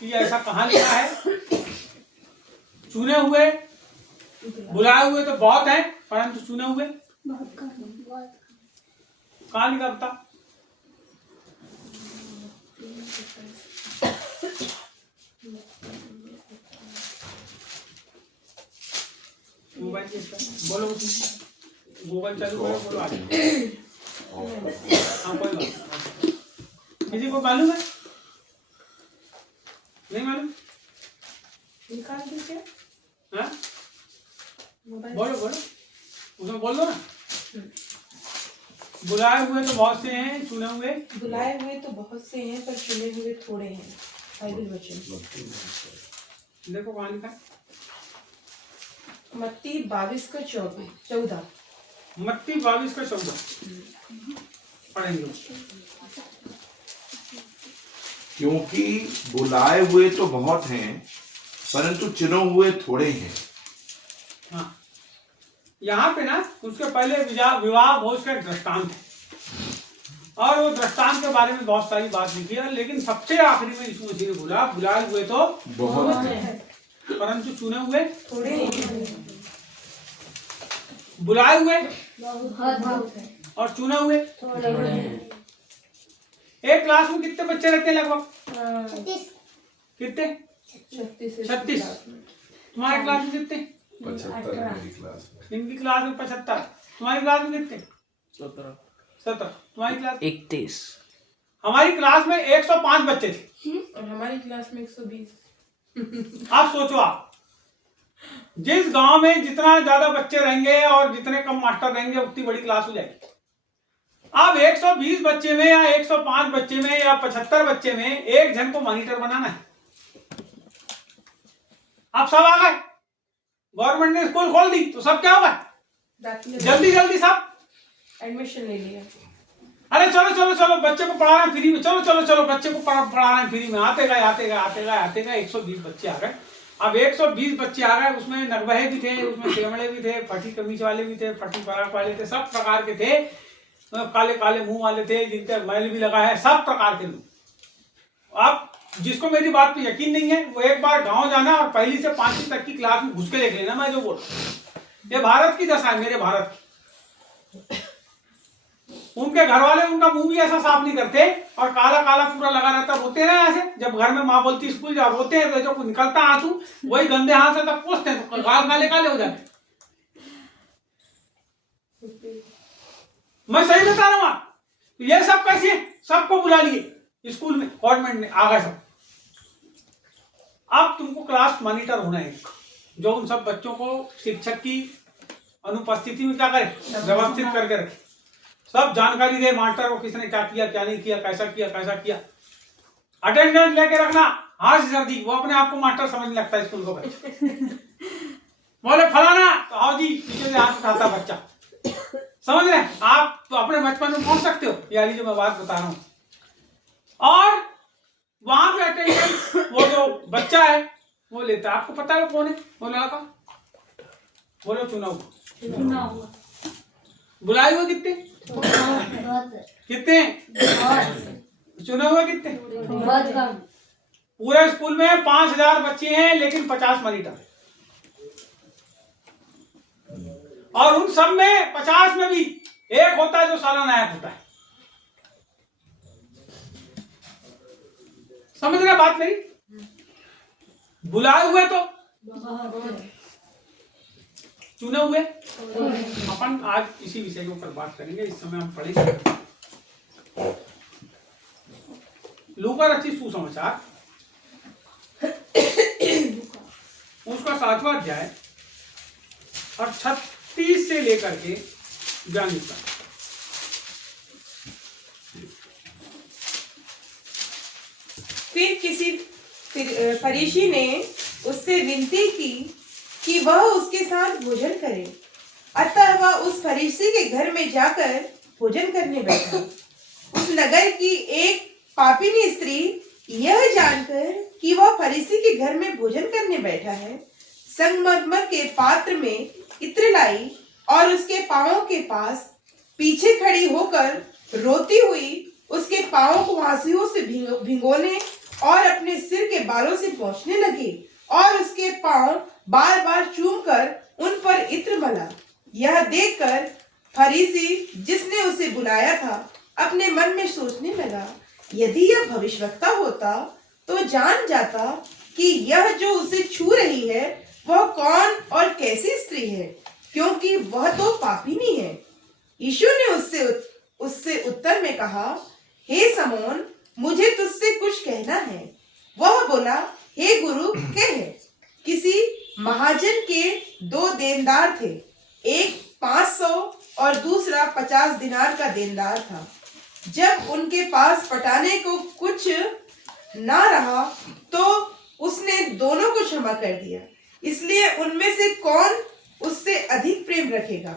कि ऐसा कहाँ लिखा है? चुने हुए, बुलाए हुए तो बहुत हैं, परंतु चुने हुए कहाँ लिखा बता? मोबाइल बोलो, गूगल चालू करो, बोलो आगे। हाँ कोई बात, किसी को मालूम है? नहीं मालूम? निकाल दीजिए। हाँ बोलो बोलो, उसमें बोल दो ना। बुलाए हुए तो बहुत से हैं, चुने हुए बुलाए हुए तो बहुत से हैं पर चुने हुए थोड़े हैं। बाइबल वचन देखो कहाँ लिखा है? मत्ती 22:14। मत्ती 22:14 पढ़ेंगे। क्योंकि बुलाए हुए तो बहुत हैं परंतु चुने हुए थोड़े हैं। हाँ, यहाँ पे ना उसके पहले विवाह भोज का एक दृष्टांत है, और वो दृष्टांत के बारे में बहुत सारी बात लिखी है, लेकिन सबसे आखिरी में यीशु मसीह ने बोला बुलाए हुए तो बहुत हैं परंतु चुने हुए थोड़े हैं। बुलाए हुए बहुत है और चुने हुए। थोड़े हैं। एक क्लास में कितने बच्चे रहते हैं लगभग? 36 कितने? 36 तुम्हारे क्लास में कितने? 75 मेरी क्लास में। इनकी क्लास में 75। तुम्हारी क्लास में कितने? 17। तुम्हारी क्लास? 31। हमारी क्लास में 105 बच्चे थे और हमारी क्लास में 120। आप सोचो, आप जिस गांव में जितना ज्यादा बच्चे रहेंगे और जितने कम मास्टर रहेंगे उतनी बड़ी क्लास हो जाएगी। अब 120 बच्चे में या 105 बच्चे में या 75 बच्चे में एक जन को मॉनिटर बनाना है। आप सब आ गए, गवर्नमेंट ने स्कूल खोल दी तो सब क्या होगा? जल्दी जल्दी सब एडमिशन ले लिया। अरे चलो चलो चलो बच्चे को पढ़ा रहे हैं फ्री में, चलो चलो चलो बच्चे को पढ़ा रहे हैं फ्री में। आते गए आते गए आते गए आते गए 120 बच्चे आ गए। अब 120 बच्चे आ गए, उसमें नगबहे भी थे, उसमें सेवड़े भी थे, फटी कमीज वाले भी थे, फटी पराक वाले थे, सब प्रकार के थे, काले काले मुंह वाले थे, जिनके मैल भी लगा है, सब प्रकार के लोग। अब जिसको मेरी बात पे यकीन नहीं है वो एक बार गांव जाना और पहली से 5वीं तक की क्लास में घुस के देख लेना। मैं जो बोल, ये भारत की दशा है, मेरे भारत की। उनके घर वाले उनका मुंह भी ऐसा साफ नहीं करते और काला काला पूरा लगा रहता, रोते रहे ऐसे। जब घर में माँ बोलती स्कूल जाओ, रोते हैं, तो जो निकलता आंसू वही गंदे हाथ से तक पोंछते हैं तो गाल काले काले हो जाते। मैं सही बता रहा हूँ। आप ये सब कैसे है? सबको बुला लिए स्कूल में, गवर्नमेंट ने आ गए सब। अब तुमको क्लास मॉनिटर होना है, जो उन सब बच्चों को शिक्षक की अनुपस्थिति में क्या करे, व्यवस्थित करके रखे, सब जानकारी दे मास्टर को, किसने क्या किया क्या नहीं किया, कैसा किया। अटेंडेंस लेके रखना, हाँ सर्दी, वो अपने आप को मास्टर समझने लगता है स्कूल को। बोले फलाना तो आओ जी, पीछे से हाथ उठाता बच्चा। समझ रहे हैं आप? तो अपने बचपन में पहुंच सकते हो, यानी जो मैं बात बता रहा हूं। और वहां पे अटेंडेंस वो जो बच्चा है वो लेता है। आपको पता है कौन है वो लड़का? बोलो चुना हुआ। बुलाए हुए कितने? कितने? चुने हुए कितने? बहुत कम। पूरे स्कूल में 5000 बच्चे हैं, लेकिन 50 मॉनिटर। और उन सब में 50 में भी एक होता है जो साला नायक होता है। समझ रहे बात मेरी? बुलाए हुए तो चुने हुए। अपन आज इसी विषय के ऊपर बात करेंगे। इस समय हम पढ़ेंगे लूका रचित सुसमाचार, उसका 7वां अध्याय और 36 से लेकर के 42 तक। फिर फरीसी ने उससे विनती की कि वह उसके साथ भोजन करे। अतः वह उस फरीसी के घर में जाकर भोजन करने बैठा। उस नगर की एक पापिनी स्त्री यह जानकर कि वह फरीसी के घर में भोजन करने बैठा है, संगमरमर के पात्र में इत्र लाई और उसके पांवों के पास पीछे खड़ी होकर रोती हुई उसके पांवों को आंसुओं से भिगोने और अपने सिर के बालों से पोंछने लगे और उसके पांव बार बार चूमकर उन पर इत्र मला। यह देखकर फरीसी जिसने उसे बुलाया था अपने मन में सोचने लगा, यदि यह भविष्यवक्ता होता तो जान जाता कि यह जो उसे छू रही है वह कौन और कैसी स्त्री है, क्योंकि वह तो पापिनी है। यीशु ने उससे उत्तर में कहा, हे समौन, मुझे तुझसे कुछ कहना है। वह बोला, हे गुरु, कह। किसी महाजन के 2 देनदार थे, एक 500 और दूसरा 50 दिनार का देनदार था। जब उनके पास पटाने को कुछ ना रहा तो उसने दोनों को क्षमा कर दिया। इसलिए उनमें से कौन उससे अधिक प्रेम रखेगा?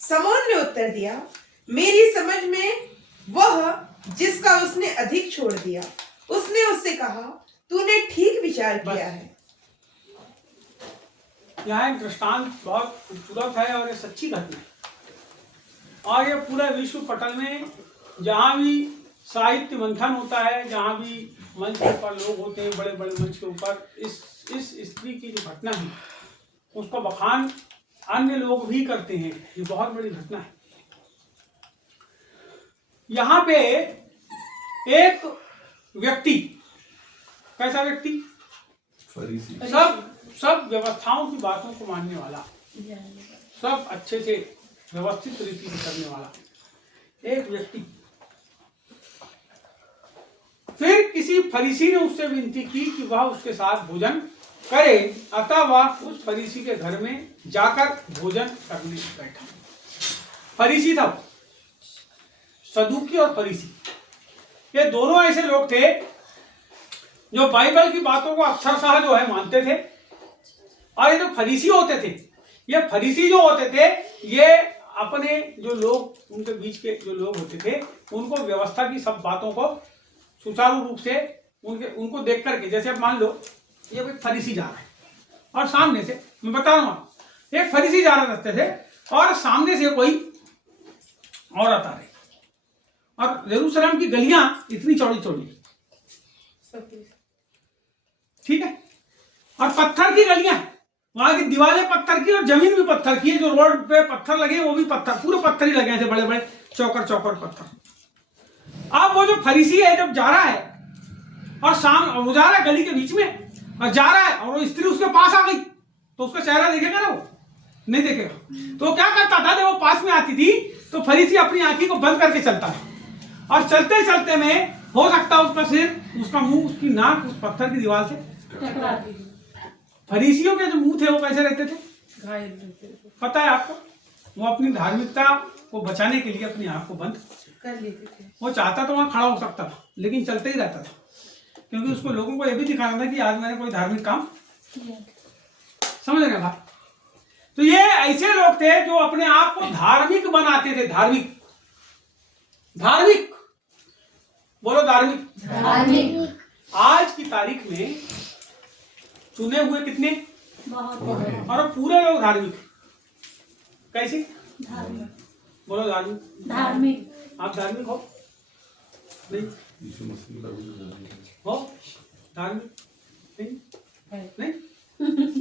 समौन ने उत्तर दिया, मेरी समझ में वह जिसका उसने अधिक छोड़ दिया। उसने उससे कहा, तूने ठीक विचार किया है। यहाँ एक दृष्टांत बहुत खूबसूरत है और ये सच्ची घटना है। और ये पूरे विश्व पटल में जहाँ भी साहित्य मंथन होता है, जहाँ भी मंच के ऊपर लोग होते हैं, बड़े बड़े मंच के ऊपर, इस स्त्री की जो घटना है उसका बखान अन्य लोग भी करते हैं। ये बहुत बड़ी घटना है। यहाँ पे एक व्यक्ति, कैसा व्यक्ति? फरीसी। सब व्यवस्थाओं की बातों को मानने वाला, सब अच्छे से व्यवस्थित रीति से करने वाला एक व्यक्ति। फिर किसी फरीसी ने उससे विनती की कि वह उसके साथ भोजन करे, अतः वह उस फरीसी के घर में जाकर भोजन करने बैठा। फरीसी था, सदूकी और फरीसी, ये दोनों ऐसे लोग थे जो बाइबल की बातों को अक्षरशः जो है मानते थे। और ये जो फरीसी होते थे, ये फरीसी जो होते थे, ये अपने जो लोग, उनके बीच के जो लोग होते थे, उनको व्यवस्था की सब बातों को सुचारू रूप से उनको देख करके, जैसे अब मान लो ये एक फरीसी जा रहा है और सामने से, मैं बता रहा हूं, एक फरीसी जा रहा रास्ते से और सामने से कोई औरत आ रही, और यरूशलेम की गलियां इतनी चौड़ी चौड़ी, ठीक है, और पत्थर की गलियां, वहां की दीवारें पत्थर की और जमीन भी पत्थर की है, जो रोड पे पत्थर लगे वो भी पत्थर, पूरे पत्थर ही लगे थे, बड़े बड़े चौकर चौकर पत्थर। अब वो जो फरीसी है जब जा रहा है और वो जा रहा है गली के बीच में और जा रहा है, और वो स्त्री उसके पास आ गई, तो उसका चेहरा देखेगा ना? वो नहीं देखेगा। तो क्या करता था, जब वो पास में आती थी तो फरीसी अपनी आंखी को बंद करके चलता है, और चलते चलते में हो सकता है उसका सिर, उसका मुंह, उसकी नाक उस पत्थर की दीवार से टकराती। फरीसियों के जो मुंह थे वो कैसे रहते थे? घायल रहते थे। पता है आपको? वो अपनी धार्मिकता को बचाने के लिए अपनी आंख को बंद कर लेते थे। वो चाहता तो वहां खड़ा हो सकता था, लेकिन चलते ही रहता था, क्योंकि उसको लोगों को यह भी दिखाना था कि आज मैंने कोई धार्मिक काम किया। समझ रहे बात? तो ये ऐसे लोग थे जो अपने आप को धार्मिक बनाते थे। धार्मिक, धार्मिक बोलो, धार्मिक। धार्मिक। आज की तारीख में चुने हुए कितने? बहुत। और पूरे लोग धार्मिक। कैसे? धार्मिक। बोलो, धार्मिक। धार्मिक। आप धार्मिक हो? नहीं हो? धार्मिक नहीं? नहीं?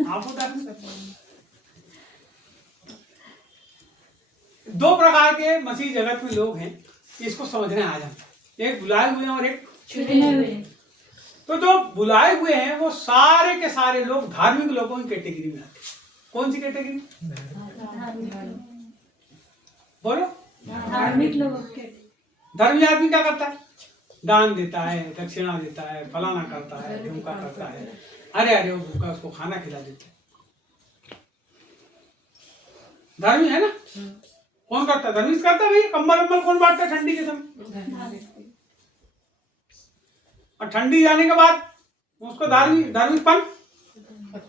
आप हो धार्मिक? दो प्रकार के मसीह जगत में लोग हैं, इसको समझने आ जाए। एक बुलाए हुए हैं और एक चुने हुए हैं। तो जो बुलाए हुए हैं वो सारे के सारे लोग धार्मिक लोगों की कैटेगरी में आते हैं। कौन सी कैटेगरी? बोलो, धार्मिक लोग। धर्मी आदमी क्या करता है? दान देता है, दक्षिणा देता है, फलाना करता है, ढिमका करता है, अरे वो भूखा उसको खाना खिला देते हैं। धर्मी है ना? कौन करता है? धर्मी करता है भाई। कंबल कौन बांटता है ठंडी के समय? और ठंडी जाने के बाद उसको धार्मिकपन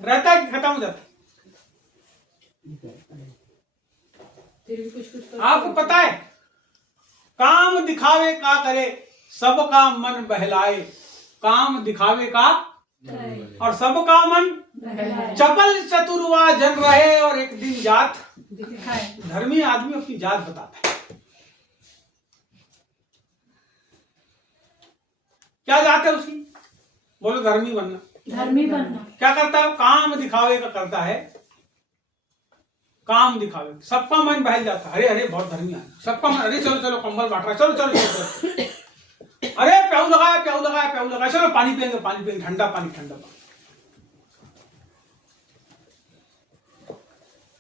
रहता है कि खत्म हो जाता है? आपको पता है, काम दिखावे का करे सबका मन बहलाए, काम दिखावे का और सबका मन चपल चतुरवा जन रहे और एक दिन जात दिखाए। धर्मी आदमी अपनी जात बताता है। क्या जात है उसकी? बोलो धर्मी बनना। धर्मी बनना। क्या करता है? काम दिखावे का करता है, काम दिखावे। सबका मन बहल जाता है, अरे अरे बहुत धर्मी है, सबका मन, अरे चलो चलो कंबल बांट रहा है, चलो चलो चलो, अरे प्याऊ लगाया प्याऊ लगाया प्याऊ लगाया, चलो पानी पियेंगे पानी पियेंगे, ठंडा पानी ठंडा पानी।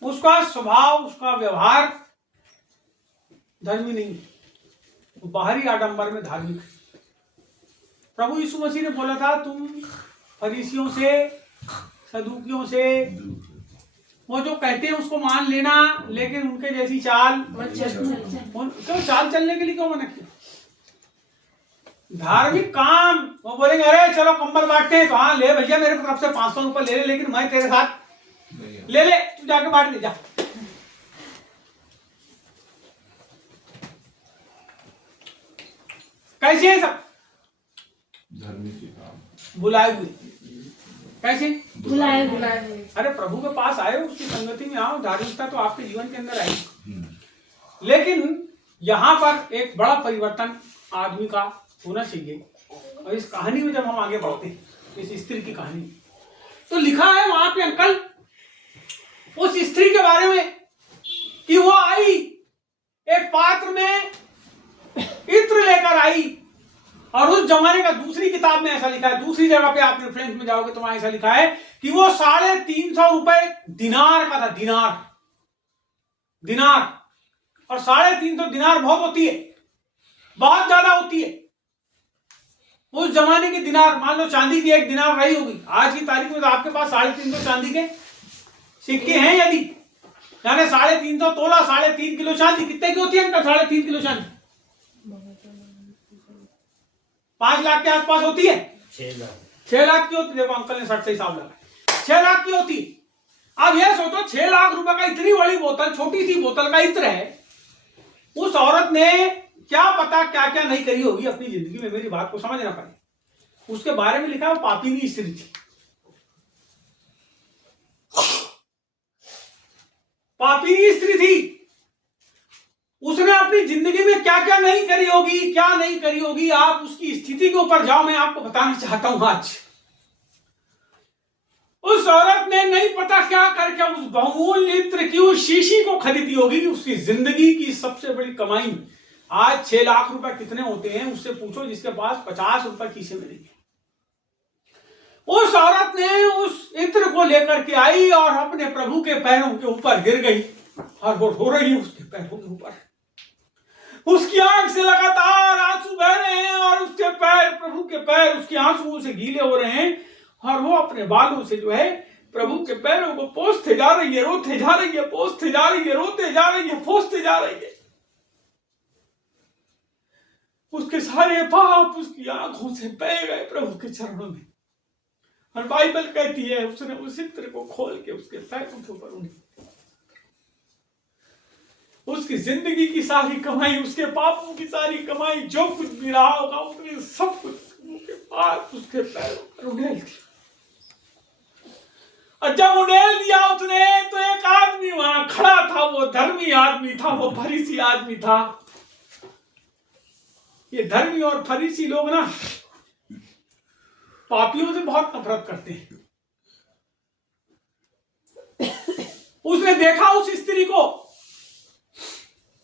उसका स्वभाव, उसका व्यवहार धर्मी नहीं है, वो बाहरी आडंबर में धार्मिक है। प्रभु यीशु मसीह ने बोला था, तुम फरीसियों से, सदूकियों से, वो जो कहते हैं उसको मान लेना, लेकिन उनके जैसी चाल, क्यों चाल चलने के लिए क्यों मना किया? धार्मिक काम, वो बोलेंगे अरे चलो कंबल बांटते हैं, तो हाँ ले भैया मेरे तरफ से 500 रुपये ले ले, लेकिन मैं तेरे साथ ले ले, तू जाके बांट ले जा। कैसे है सब? धर्मी के काम, बुलाए हुए। कैसे? बुलाए अरे प्रभु के पास आए, उसकी संगति में आओ, धार्मिकता तो आपके जीवन के अंदर आई। लेकिन यहाँ पर एक बड़ा परिवर्तन आदमी का होना चाहिए। और इस कहानी में जब हम आगे बढ़ते हैं, इस स्त्री की कहानी, तो लिखा है वहां पे अंकल उस स्त्री के बारे में कि वो आई, एक पात्र में इत्र लेकर आई। और उस जमाने का दूसरी किताब में ऐसा लिखा है, दूसरी जगह पे आप रेफरेंस में जाओगे तो वहां ऐसा लिखा है कि वो 350 रुपए दिनार का था, दिनार दिनार। और 350 दिनार बहुत होती है, बहुत ज्यादा होती है। उस जमाने की दिनार, मान लो चांदी की 1 दिनार रही होगी, आज की तारीख में तो आपके पास 350 चांदी के सिक्के हैं। यदि यानी 350 तोला, 3.5 किलो चांदी कितने की होती है अंकल? 3.5 किलो चांदी 5 लाख के आसपास होती है। 6 लाख की होती है। देखो अंकल ने 60 से हिसाब लगाया, 6 लाख की होती है। अब यह सोचो 6 लाख रुपए का इतनी बड़ी बोतल, छोटी सी बोतल का इत्र है। उस औरत ने क्या पता क्या क्या नहीं करी होगी अपनी जिंदगी में, मेरी बात को समझना पड़े। उसके बारे में लिखा है पापी स्त्री थी, पापी स्त्री थी। उसने अपनी जिंदगी में क्या क्या नहीं करी होगी, क्या नहीं करी होगी। आप उसकी स्थिति के ऊपर जाओ, मैं आपको बताना चाहता हूं आज। उस औरत ने नहीं पता क्या करके उस बहुमूल्य इत्र की, उस शीशी को खरीदी होगी। उसकी जिंदगी की सबसे बड़ी कमाई। आज 6 लाख रुपए कितने होते हैं उससे पूछो, जिसके पास 50 रुपए खीसे में नहीं है। उस औरत ने उस इत्र को लेकर के आई और अपने प्रभु के पैरों के ऊपर गिर गई और वो रो रही है उसके पैरों के ऊपर। उसकी आंख से लगातार आंसू बह रहे हैं और उसके पैर, प्रभु के पैर उसके आंसुओं से गीले हो रहे हैं। और वो अपने बालों से जो है प्रभु के पैरों को पोंछते जा रही है, रोते जा रही है, पोंछते जा रही है, रोते जा रही है, पोंछते जा रही है। उसके सारे पाप उसकी आंखों से बह गए प्रभु के चरणों में। और बाइबल कहती है उसने उस चित्र को खोल के उसके पैरों के ऊपर उंगली, उसकी जिंदगी की सारी कमाई, उसके पापों की सारी कमाई, जो कुछ भी रहा होगा उसने सब कुछ उसके पास, उसके पैरों पर उड़ेल दिया। और जब उड़ेल दिया उसने, तो एक आदमी वहां खड़ा था। वो धर्मी आदमी था, वो फरीसी आदमी था। ये धर्मी और फरीसी लोग ना पापियों से बहुत नफरत करते हैं। उसने देखा उस स्त्री को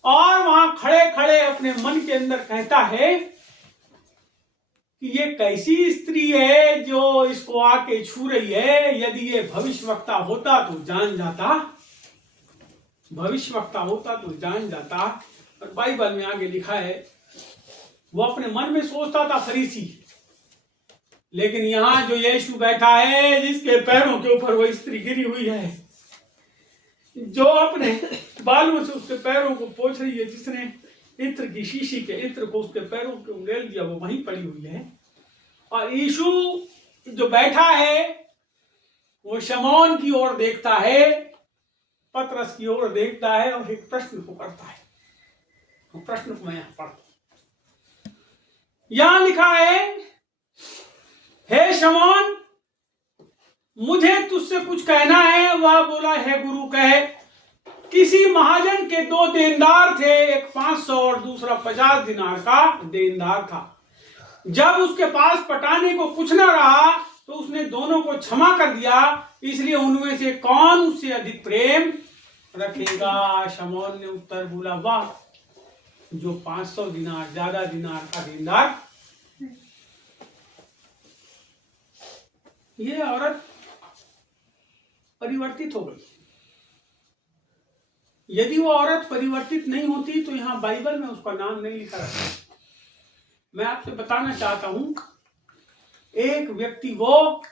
और वहां खड़े खड़े अपने मन के अंदर कहता है कि ये कैसी स्त्री है जो इसको आके छू रही है। यदि ये भविष्यवक्ता होता तो जान जाता, भविष्यवक्ता होता तो जान जाता। और बाइबल में आगे लिखा है वो अपने मन में सोचता था फरीसी, लेकिन यहां जो यीशु बैठा है, जिसके पैरों के ऊपर वो स्त्री गिरी हुई है, जो अपने बालों से उसके पैरों को पोंछ रही है, जिसने इत्र की शीशी के इत्र को उसके पैरों पे उंडेल दिया, वो वहीं पड़ी हुई है। और यीशु जो बैठा है वो शमौन की ओर देखता है, पतरस की ओर देखता है और एक प्रश्न को करता है। प्रश्न को मैं यहां पढ़ता हूं। यहां लिखा है, हे शमौन, मुझे तुझसे कुछ कहना है। वह बोला, है गुरु कहे। किसी महाजन के 2 देनदार थे, एक 500 और दूसरा 50 दिनार का देनदार था। जब उसके पास पटाने को कुछ न रहा तो उसने दोनों को क्षमा कर दिया। इसलिए उनमें से कौन उससे अधिक प्रेम रखेगा? शमौन ने उत्तर बोला, वाह, जो 500 दिनार ज्यादा दिनार का देनदार। ये औरत परिवर्तित हो गई। यदि वो औरत परिवर्तित नहीं होती तो यहां बाइबल में उसका नाम नहीं लिखा रहता। मैं आपसे बताना चाहता हूं, एक व्यक्ति वो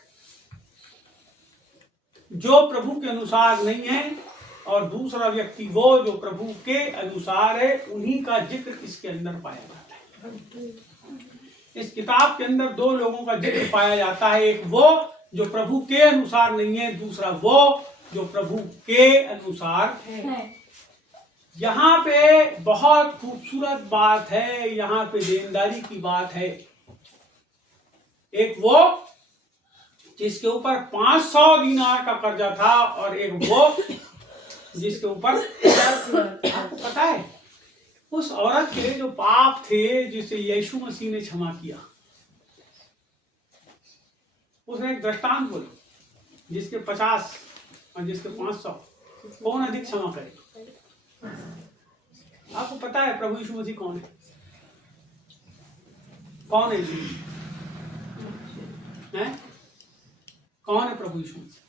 जो प्रभु के अनुसार नहीं है और दूसरा व्यक्ति वो जो प्रभु के अनुसार है, उन्हीं का जिक्र इसके अंदर पाया जाता है। इस किताब के अंदर दो लोगों का जिक्र पाया जाता है, एक वो जो प्रभु के अनुसार नहीं है, दूसरा वो जो प्रभु के अनुसार है। यहाँ पे बहुत खूबसूरत बात है, यहाँ पे देनदारी की बात है। एक वो जिसके ऊपर 500 दीनार का कर्जा था और एक वो जिसके ऊपर पता है उस औरत के जो पाप थे जिसे यीशु मसीह ने क्षमा किया। उसने एक दृष्टांत बोला, जिसके 50 और जिसके 500 कौन अधिक क्षमा करे? आपको पता है प्रभु यीशु मसीह कौन है? कौन है यीशु मसीह? कौन है प्रभु यीशु मसीह?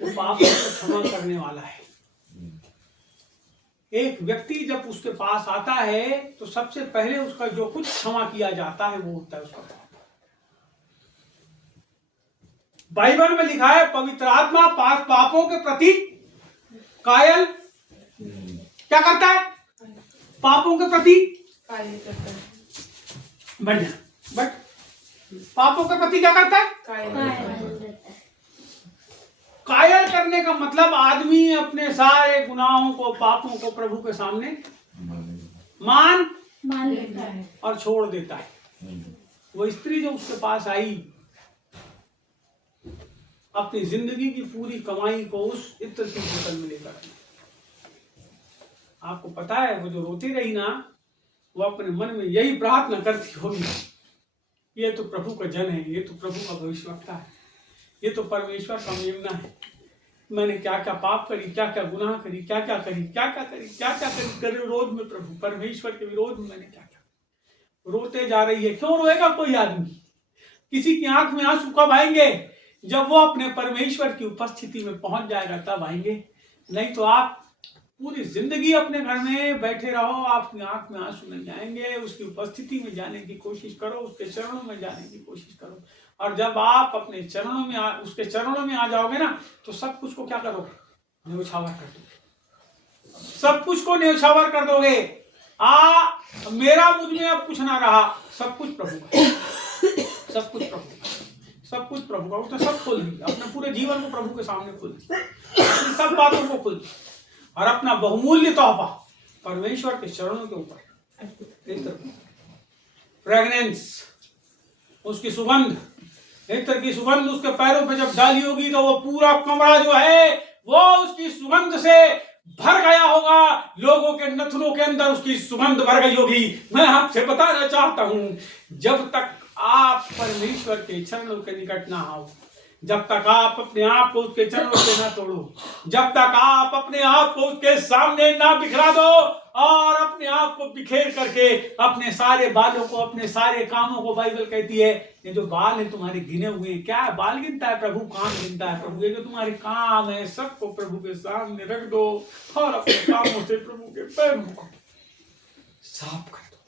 वो पापों को क्षमा करने वाला है। एक व्यक्ति जब उसके पास आता है तो सबसे पहले उसका जो कुछ क्षमा किया जाता है वो होता है उसका पाप। बाइबल में लिखा है, पवित्र आत्मा पापों के प्रति कायल क्या करता है? पापों के प्रति बढ़िया, बट पापों के प्रति क्या करता है? कायल करने का मतलब आदमी अपने सारे गुनाहों को, पापों को प्रभु के सामने मान लेता है और छोड़ देता है। वो स्त्री जो उसके पास आई, अपनी जिंदगी की पूरी कमाई को उस इत्र की बोतल में लेकर आई। आपको पता है वो जो रोती रही ना, वो अपने मन में यही प्रार्थना करती होगी, ये तो प्रभु का जन है, ये तो प्रभु का भविष्यवक्ता है, ये तो परमेश्वर का मेमना है। मैंने क्या क्या पाप करी, क्या क्या गुनाह करी, क्या क्या करी विरोध में, प्रभु परमेश्वर के विरोध में मैंने क्या क्या। रोते जा रही है। क्यों रोएगा कोई आदमी? किसी की आंख में आंसू कब आएंगे? जब वो अपने परमेश्वर की उपस्थिति में पहुंच जाएगा तब आएंगे। नहीं तो आप पूरी जिंदगी अपने घर में बैठे रहो, आपकी आंख में आंसू नहीं आएंगे। उसकी उपस्थिति में जाने की कोशिश करो, उसके चरणों में जाने की कोशिश करो। और जब आप अपने चरणों में उसके चरणों में आ जाओगे ना, तो सब कुछ को क्या करोगे? न्यौछावर कर दोगे। सब कुछ को न्यौछावर कर दोगे। मेरा मुझ में अब कुछ ना रहा, सब कुछ प्रभु का, सब कुछ प्रभु का, सब कुछ प्रभु का। उसने सब खोल दिया, अपने पूरे जीवन को प्रभु के सामने खोल दिया, अपनी सब बातों को खोल दिया और अपना बहुमूल्य तोहफा परमेश्वर के चरणों के ऊपर, फ्रेगनेंस, उसकी सुगंध, इत्र की सुगंध उसके पैरों पे जब डाली होगी तो वो पूरा कमरा जो है वो उसकी सुगंध से भर गया होगा। लोगों के नथनों के अंदर उसकी सुगंध भर गई होगी। मैं आपसे बताना चाहता हूं, जब तक आप परमेश्वर के चरणों के निकट ना आओ, जब तक आप अपने आप को उसके चरणों से ना तोड़ो, जब तक आप अपने आप को उसके सामने ना बिखरा दो और अपने आप को बिखेर करके अपने सारे बालों को, अपने सारे कामों को, बाइबल कहती है ये जो बाल है तुम्हारे गिने हुए हैं। क्या बाल गिनता है प्रभु? काम गिनता है प्रभु। ये जो तुम्हारे काम है सबको प्रभु के सामने रख दो और अपने कामों से प्रभु के पैरों को साफ कर दो।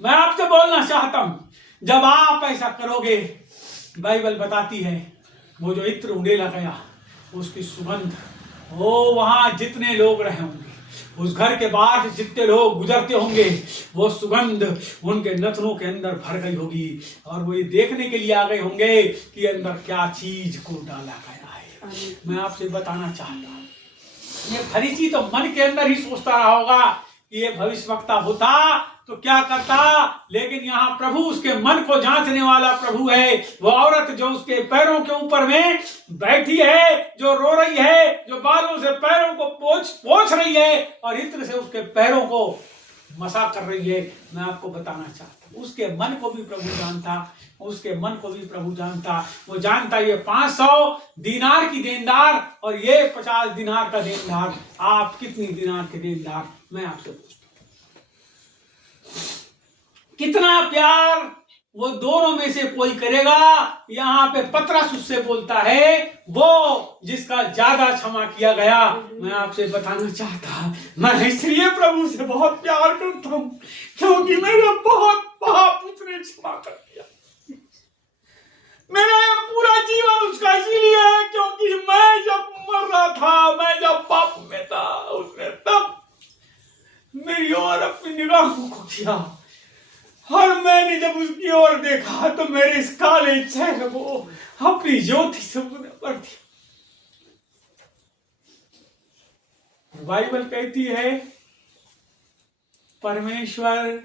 मैं आपसे बोलना चाहता हूं, जब आप ऐसा करोगे, बाइबल बताती है वो जो इत्र उंडेला गया उसकी सुगंध, वो वहां जितने लोग रहे होंगे, उस घर के बाहर जितने लोग गुजरते होंगे, वो सुगंध उनके नथनों के अंदर भर गई होगी और वो ये देखने के लिए आ गए होंगे कि अंदर क्या चीज को डाला गया है। मैं आपसे बताना चाहता हूं, ये फरीसी तो मन के अंदर ही सोचता रहा होगा कि ये भविष्यवक्ता होता तो क्या करता, लेकिन यहाँ प्रभु उसके मन को जांचने वाला प्रभु है। वो औरत जो उसके पैरों के ऊपर में बैठी है, जो रो रही है, जो बालों से पैरों को पोंछ रही है और इत्र से उसके पैरों को मजाक कर रही है, मैं आपको बताना चाहता हूँ। उसके मन को भी प्रभु जानता, उसके मन को भी प्रभु जानता। वो जानता ये 500 दीनार की देनदार और ये 50 दीनार का देनदार, आप कितनी दीनार के देनदार? मैं आपसे पूछता हूँ कितना प्यार वो दोनों में से कोई करेगा? यहाँ पे पतरस उससे बोलता है वो जिसका ज्यादा क्षमा किया गया। मैं आपसे बताना चाहता, मैं इसलिए प्रभु से बहुत प्यार करता हूँ क्योंकि मेरे बहुत पाप उसने क्षमा कर दिया। मेरा ये पूरा जीवन उसका इसीलिए है क्योंकि मैं जब मर रहा था, मैं जब पाप में था, उसने तब मेरी ओर अपनी निगाहों को किया और मैंने जब उसकी ओर देखा तो मेरे इस काले चेहरे को अपनी ज्योति से उसने भर दिया। बाइबल कहती है परमेश्वर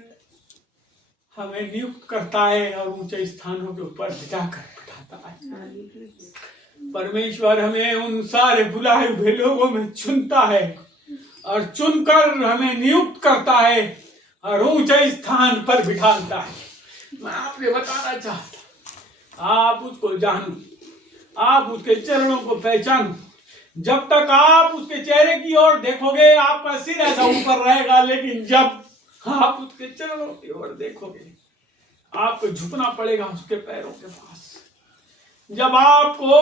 हमें नियुक्त करता है और ऊंचे स्थानों के ऊपर बिठाकर बिठाता है। परमेश्वर हमें उन सारे बुलाए हुए लोगों में चुनता है और चुनकर हमें नियुक्त करता है और ऊंचे स्थान पर बिठाता है। मैं आपने बताना चाहता, आप उसको जानो, आप उसके चरणों को पहचानो। जब तक आप उसके चेहरे की ओर देखोगे आपका सिर ऐसा ऊपर रहेगा, लेकिन जब आप उसके चरणों की ओर देखोगे आपको झुकना पड़ेगा उसके पैरों के पास। जब आपको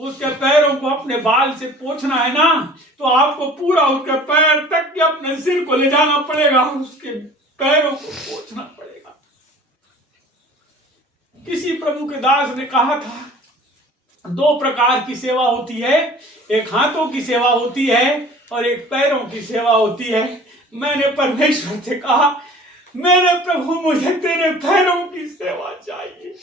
उसके पैरों को अपने बाल से पोंछना है ना, तो आपको पूरा उसके पैर तक के अपने सिर को ले जाना पड़ेगा, उसके पैरों को पोंछना पड़ेगा। किसी प्रभु के दास ने कहा था 2 प्रकार की सेवा होती है, एक हाथों की सेवा होती है और एक पैरों की सेवा होती है। मैंने परमेश्वर से कहा मेरे प्रभु मुझे तेरे पैरों की सेवा चाहिए,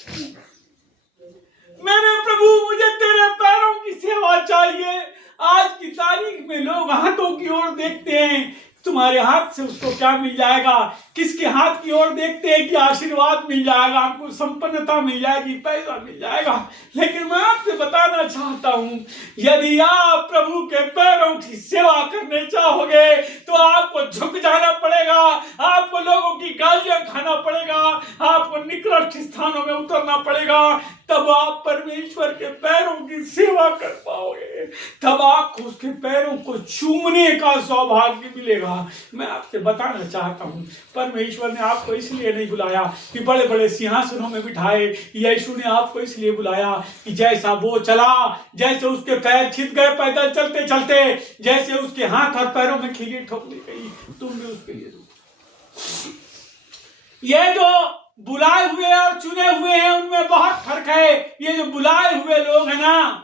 मेरे प्रभु मुझे तेरे पैरों की सेवा चाहिए। आज की तारीख में लोग हाथों की ओर देखते हैं, तुम्हारे हाथ से उसको क्या मिल जाएगा? किसके हाथ की ओर देखते हैं कि आशीर्वाद मिल जाएगा, आपको संपन्नता मिल जाएगी, पैसा मिल जाएगा। लेकिन मैं आपसे बताना चाहता हूं, यदि आप प्रभु के पैरों की सेवा करने चाहोगे तो आपको झुक जाना पड़ेगा, आपको लोगों की गालियां खाना पड़ेगा, आपको निकृष्ट स्थानों में उतरना पड़ेगा, तब आप परमेश्वर के पैरों की सेवा कर पाओगे, तब आपको उसके पैरों को चूमने का सौभाग्य मिलेगा। मैं आपसे बताना चाहता हूं, परमेश्वर ने आपको इसलिए नहीं बुलाया कि बड़े बड़े सिंहासनों में बिठाए। यीशु ने आपको इसलिए बुलाया कि जैसा वो चला, जैसे उसके पैर छिद गए पैदल चलते चलते, जैसे उसके हाथ और पैरों में खीली ठोकली गई, तुम भी उसके लिए दो। ये जो बुलाए हुए और चुने हुए हैं उनमें बहुत फर्क है। ये जो बुलाए हुए लोग हैं ना,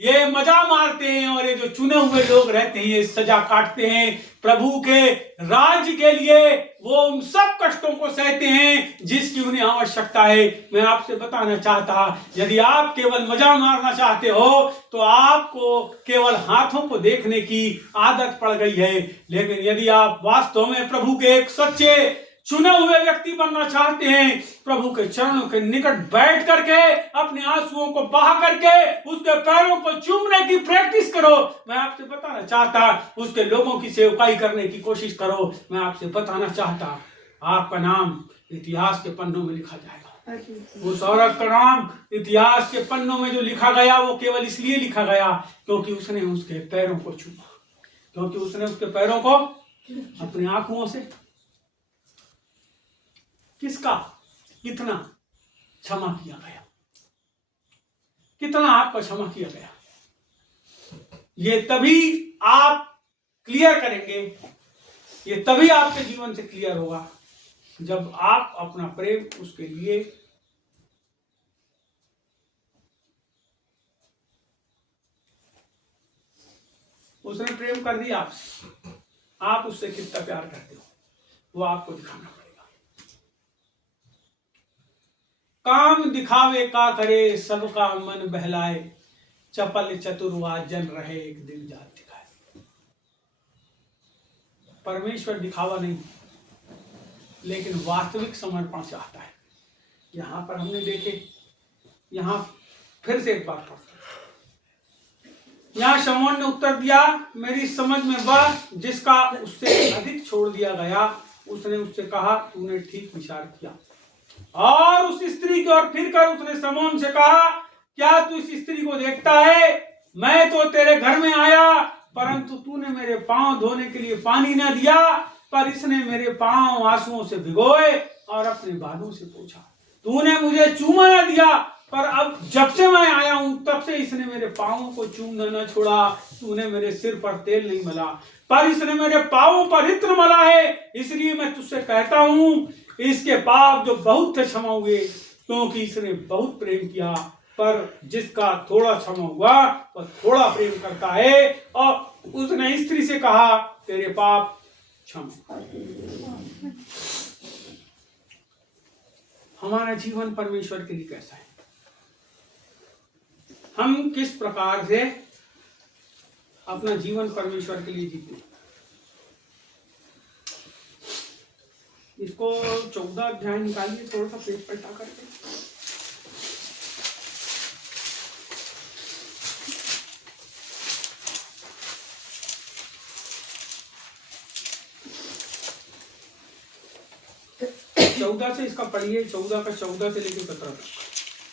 ये मजा मारते हैं, और ये जो चुने हुए लोग रहते हैं ये सजा काटते हैं। प्रभु के राज्य के लिए वो उन सब कष्टों को सहते हैं जिसकी उन्हें आवश्यकता है। मैं आपसे बताना चाहता, यदि आप केवल मजा मारना चाहते हो तो आपको केवल हाथों को देखने की आदत पड़ गई है। लेकिन यदि आप वास्तव में प्रभु के एक सच्चे चुने हुए व्यक्ति बनना चाहते हैं, प्रभु के चरणों के निकट बैठ करके अपने आंसुओं को बहा करके उसके पैरों को चूमने की प्रैक्टिस करो। मैं आपसे बताना चाहता, उसके लोगों की सेवकाई करने की कोशिश करो। मैं आपसे बताना चाहता, आपका नाम इतिहास के पन्नों में लिखा जाएगा। उस औरत का नाम इतिहास के पन्नों में जो लिखा गया वो केवल इसलिए लिखा गया क्योंकि उसने उसके पैरों को चूमा, क्योंकि उसने उसके पैरों को अपनी आंखों से किसका कितना क्षमा किया गया, कितना आपका क्षमा किया गया, ये तभी आप क्लियर करेंगे, ये तभी आपके जीवन से क्लियर होगा जब आप अपना प्रेम उसके लिए उसने प्रेम कर दिया आपसे, आप उससे कितना प्यार करते हो वो आपको दिखाना पड़ेगा। काम दिखावे का करे सबका मन बहलाए, चपल चतुरवा जन रहे एक दिन जात दिखाए। परमेश्वर दिखावा नहीं लेकिन वास्तविक समर्पण चाहता है। यहां पर हमने देखे, यहां फिर से एक बात पढ़ते, यहां शमौन ने उत्तर दिया, मेरी समझ में वह जिसका उससे अधिक छोड़ दिया गया उसने उससे कहा, तूने ठीक विचार किया। और उस स्त्री की ओर फिर कर उसने शमौन से कहा, क्या तू इस स्त्री को देखता है? मैं तो तेरे घर में आया, परंतु तूने मेरे पांव धोने के लिए पानी न दिया, पर इसने मेरे पांव आंसुओं से भिगोए और अपने बालों से पोंछा। तूने मुझे चूमा न दिया, पर अब जब से मैं आया हूं तब से इसने मेरे पांवों को चूमना न छोड़ा। तूने मेरे सिर पर तेल नहीं मला, पर इसने मेरे पांवों पर इत्र मला है। इसलिए मैं तुझसे कहता हूं, इसके पाप जो बहुत थे क्षमा हुए, क्योंकि इसने बहुत प्रेम किया। पर जिसका थोड़ा क्षमा हुआ वह थोड़ा प्रेम करता है। और उसने स्त्री से कहा, तेरे पाप क्षमा। हमारा जीवन परमेश्वर के लिए कैसा है? हम किस प्रकार से अपना जीवन परमेश्वर के लिए जीते? इसको 14 अध्याय निकालिए, थोड़ा सा पेज पलटा करके। चौदह से इसका पढ़िए, 14 का 14 से लेकर 17 तक।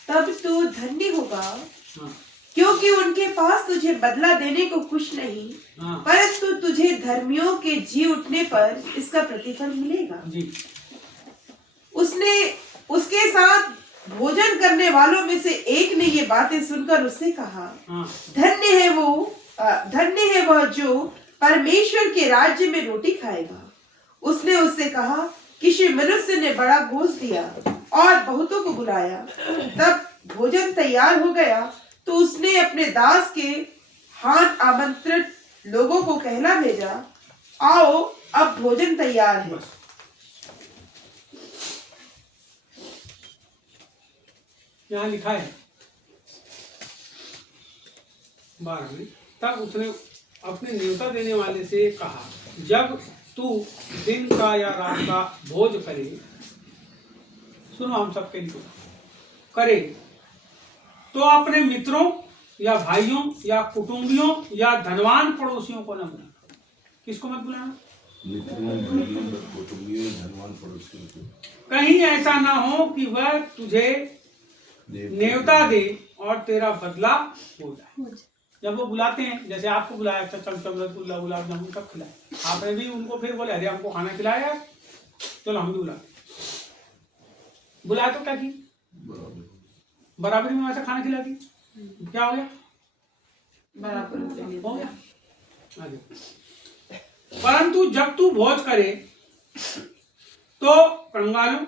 तब तू धन्य होगा, हाँ, क्योंकि उनके पास तुझे बदला देने को कुछ नहीं, हाँ, परंतु तुझे धर्मियों के जी उठने पर इसका प्रतिफल मिलेगा। जी। उसने उसके साथ भोजन करने वालों में से एक ने ये बातें सुनकर उससे कहा, हाँ, धन्य है वह जो परमेश्वर के राज्य में रोटी खाएगा। उसने उससे कहा, किसी मनुष्य ने बड़ा भोज दिया और बहुतों को बुलाया। तब भोजन तैयार हो गया तो उसने अपने दास के हाथ आमंत्रित लोगों को कहला भेजा, आओ अब भोजन तैयार है। यहाँ लिखा है 12। तब उसने अपने न्योता देने वाले से कहा, जब तू दिन का या रात का भोज करे, सुनो हम सबके लिए करे, तो अपने मित्रों या भाइयों या कुटुंबियों या धनवान पड़ोसियों को न बुला। किसको मत बुलाना? कहीं ऐसा ना हो कि वह तुझे न्योता दे और तेरा बदला हो जाए। जब वो बुलाते हैं, जैसे आपको बुलाया, अच्छा चल चल रसगुल्ला गुलाब जामुन सब खिलाए, आपने भी उनको फिर बोले, अरे हमको खाना खिलाया, चलो हम भी बुलाए तो क्या की? बराबरी में वैसे खाना खिला दी, क्या हो गया? बराबर हो गया। आगे। परंतु जब तू भोज करे तो कंगालों,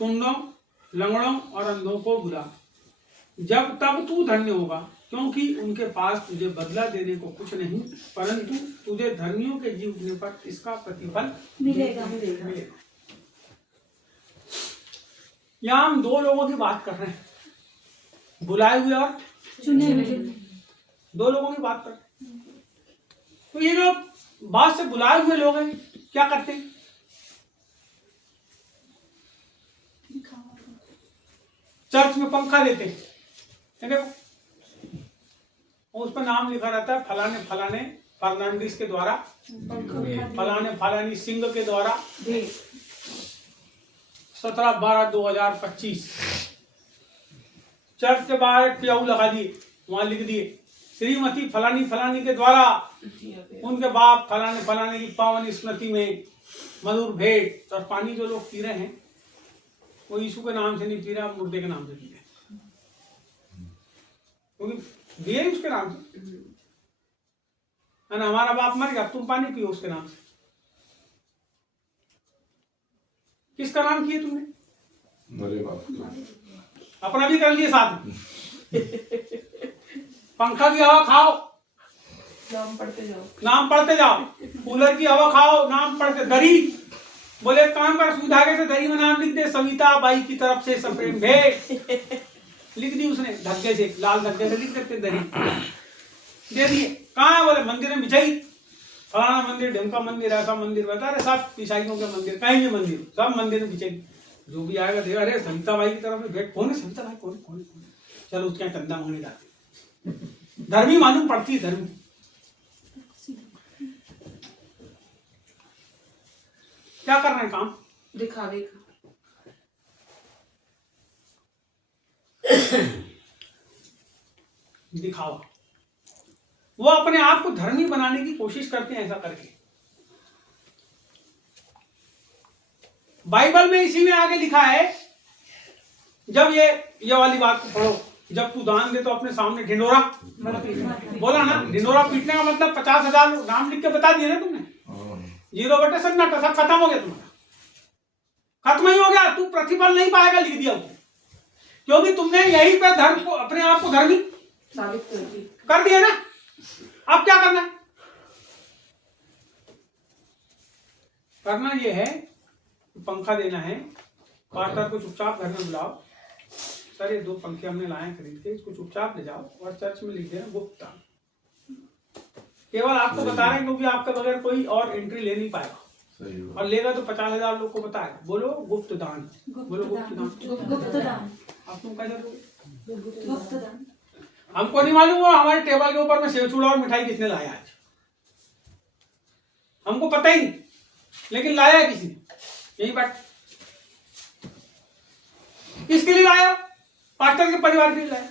टुंडों, लंगड़ों और अंधों को बुला, जब तब तू धन्य होगा, क्योंकि उनके पास तुझे बदला देने को कुछ नहीं, परंतु तुझे धर्मियों के जी उठने पर इसका प्रतिफल मिलेगा। यहाँ हम दो लोगों की बात कर रहे हैं, बुलाए हुए और चुने हुए। दो लोगों की बात कर रहे हैं। तो ये जो बात से बुलाए हुए लोग हैं, क्या करते हैं? चर्च में पंखा देते हैं, देखो उस पर नाम लिखा रहता है, फलाने फलाने फर्नांडिस के द्वारा, फलाने फलानी सिंह के द्वारा, 17/12/2025। चर्च के बाहर एक प्याऊ लगा दिए, वहां लिख दिए, श्रीमती फलानी फलानी के द्वारा उनके बाप फलाने फलाने की पावन स्मृति में मधुर भेंट। और पानी जो लोग पी रहे हैं वो यीशु के नाम से नहीं पी रहे, मुर्दे के नाम से पी रहे, क्योंकि दिए उसके नाम से। ना हमारा बाप मर गया, तुम पानी पियो उसके नाम से। किसका नाम किए तुमने? मरे बाप का। अपना भी कर लिए साथ में। पंखा की हवा खाओ, नाम पढ़ते जाओ, नाम पढ़ते जाओ। कूलर की हवा खाओ, नाम पढ़ते। दरी बोले काम कर, सुधागे से दरी में नाम लिख दे, सविता बाई की तरफ से सप्रेम भेंट लिख दी उसने, धक्के से, लाल धक्के से लिख देते, दरी दे दिए। कहाँ है? बोले मंदिर में बिछाई, फलाना मंदिर, ढमका मंदिर, ऐसा मंदिर, बता रहे सब ईसाइयों के मंदिर, कहीं भी मंदिर, सब मंदिर में बिछाई। जो भी आएगा देगा, अरे सविता बाई की तरफ से भेंट। कौन है सविता बाई? कौन कौन? चलो उसके यहाँ चंदा मांगने जाते। धर्मी मालूम पड़ती है, धर्मी। क्या कर रहे हैं काम? दिखावे का। दिखावा। वो अपने आप को धर्मी बनाने की कोशिश करते हैं ऐसा करके। बाइबल में इसी में आगे लिखा है, जब ये वाली बात को पढ़ो, जब तू दान दे तो अपने सामने ढिंडोरा बोला ना, ढिंडोरा पीटने का मतलब 50,000 नाम लिख के बता दिए ना तुमने। 0/सन्नाटा, सब खत्म हो गया तुम्हारा, खत्म ही हो गया, तू प्रतिफल नहीं पाएगा, लिख दिया उसने। क्योंकि तुमने यहीं पे धर्म को, अपने आप को धर्मी साबित कर दिया ना। अब क्या करना है? करना ये है, पंखा देना है, पास्टर को चुपचाप घर में बुलाओ, सर ये 2 पंखे हमने लाए हैं खरीद के, इसको चुपचाप ले जाओ और चर्च में लिख देना गुप्त दान। केवल आपको बता रहे हैं क्योंकि आपके बगैर कोई और एंट्री ले नहीं पाएगा, और लेगा तो 50,000 लोग को बताएगा। बोलो गुप्त दान, बोलो गुप्त दान। आप तुम कैसे दोगे? हमको नहीं मालूम वो हमारे टेबल के ऊपर में सेव चूड़ा और मिठाई किसने लाया आज, हमको पता ही नहीं, लेकिन लाया है किसी ने। यही बात किसके लिए लाया? पास्टर के परिवार के लिए लाया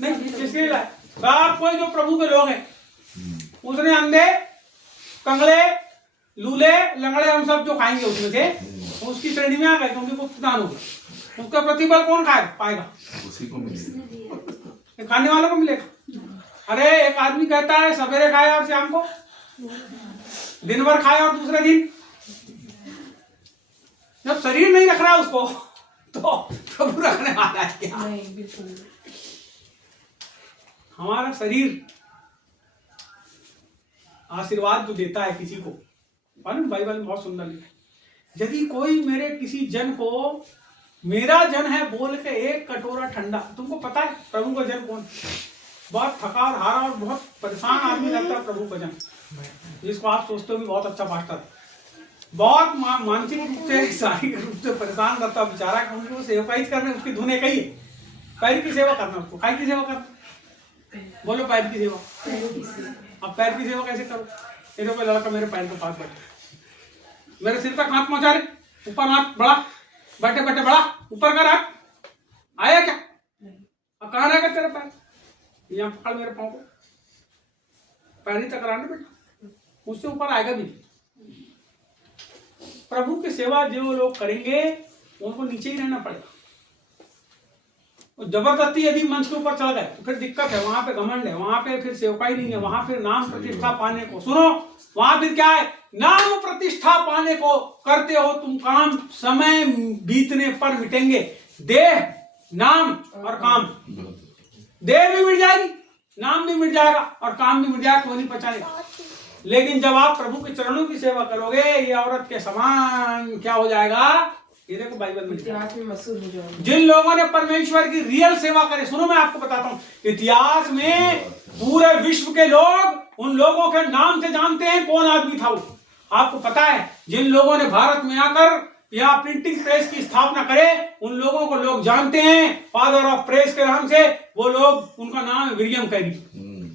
नहीं, किसके लिए लाया? सब कोई जो प्रभु के लोग हैं, उसने अंधे, कंगड़े, लूले, लंगड़े, हम सब जो खाएंगे उसमें से, उसकी श्रेणी में आ गए, क्योंकि वो दान होगा। उसका प्रतिफल कौन पाएगा? उसी को मिलेगा, खाने वालों को मिलेगा। अरे एक आदमी कहता है सवेरे खाए और शाम को, दिन भर खाए और दूसरे दिन, जब शरीर नहीं रख रहा उसको तो प्रभु रखने वाला है क्या? नहीं, बिल्कुल। हमारा शरीर आशीर्वाद जो देता है किसी को, मालूम बाइबल में बहुत सुंदर लिखा है, यदि कोई मेरे किसी जन को मेरा जन है बोल के 1 कटोरा ठंडा, तुमको पता है प्रभु का जन कौन? बहुत थका और हारा और बहुत परेशान आदमी लगता है प्रभु का जन, जिसको आप सोचते हो कि बहुत अच्छा पास्टर है, बहुत मानसिक रूप से, शारीरिक रूप से परेशान करता बेचारा, क्योंकि वो सेवकाई करने, उसकी धुन एक ही है, पैर की सेवा करना, उसको काय की सेवा करना, बोलो पैर की सेवा। अब पैर की सेवा कैसे करो? ये कोई लड़का मेरे पैर के पास बैठा है, मेरे सिर तक हाथ पहुंचा रहे, ऊपर हाथ बढ़ा, बैठे बैठे बढ़ा, ऊपर कर हाथ, आया क्या? अब कहाँ रहेगा तेरा पैर? यहाँ पकड़ मेरे पाँव को, पैर ही टकराने बेटा, उससे ऊपर आएगा भी। प्रभु की सेवा जो लोग करेंगे उनको नीचे ही रहना पड़ेगा। जबरदस्ती यदि मंच के ऊपर चढ़ गए तो फिर दिक्कत है, वहां पे घमंड है, वहां पे फिर सेवकाई नहीं है, वहां फिर नाम प्रतिष्ठा पाने को, सुनो, वहां फिर क्या है? नाम प्रतिष्ठा पाने को करते हो तुम काम, समय बीतने पर मिटेंगे देह, नाम और काम। देह भी मिट जाएगी, नाम भी मिट जाएगा और काम भी मिट जाएगा, कोई नहीं पहचानेगा। लेकिन जब आप प्रभु के चरणों की सेवा करोगे, ये औरत के समान क्या हो जाएगा? ये देखो बाइबल में इतिहास में मशहूर हो जाएगा। जिन लोगों ने परमेश्वर की रियल सेवा करे, सुनो मैं आपको बताता हूँ, इतिहास में पूरे विश्व के लोग उन लोगों के नाम से जानते हैं कौन आदमी था वो। आपको पता है जिन लोगों ने भारत में आकर या प्रिंटिंग प्रेस की स्थापना करे, उन लोगों को लोग जानते हैं फादर ऑफ प्रेस के नाम से। वो लोग, उनका नाम है विलियम कैरी,